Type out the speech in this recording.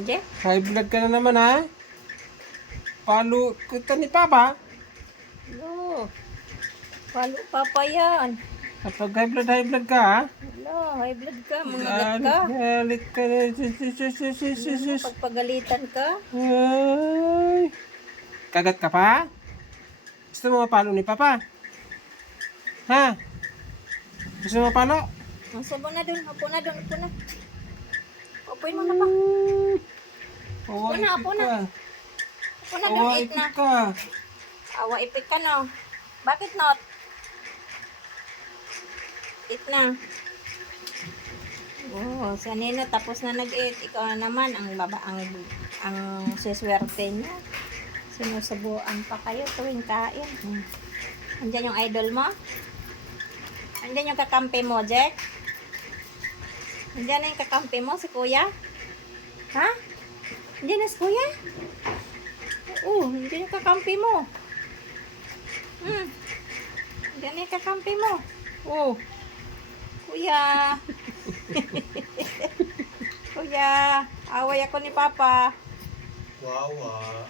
Jeff? High blood ka na naman ha? Palo kita ni Papa. Hello. Palo papa yan. Kapag high blood, high blood ka ha? Hello, high blood ka. Mangagat ka. Galit ka na. Sus, sus, sus, sus, sus, sus, sus. Pagpagalitan ka. Ay. Kagat ka pa? Gusto mo mapalo ni Papa? Ha? Gusto mo mapalo? Masa mo na dun. Apo na dun. Apo na. Apoy mo na pa. Awa na, apo na. ka. Apo na dun. Awa Eat na. ka. Awa, ipit ka no. Bakit not? Eat na. Oh, si Nino tapos na nag-eat. Ikaw na naman ang baba ang ang siswerte niya. Sinusubuan pa kayo tuwing kain. Hmm. Andiyan yung idol mo? Andiyan yung kakampi mo, Jack? Andiyan na yung kakampi mo, si Kuya? Ha? Si Kuya? Oo, andiyan yung kakampi mo. Hmm. Andiyan na yung kakampi mo. Oh. Kuya. Kuya, away ako ni Papa. Wawa.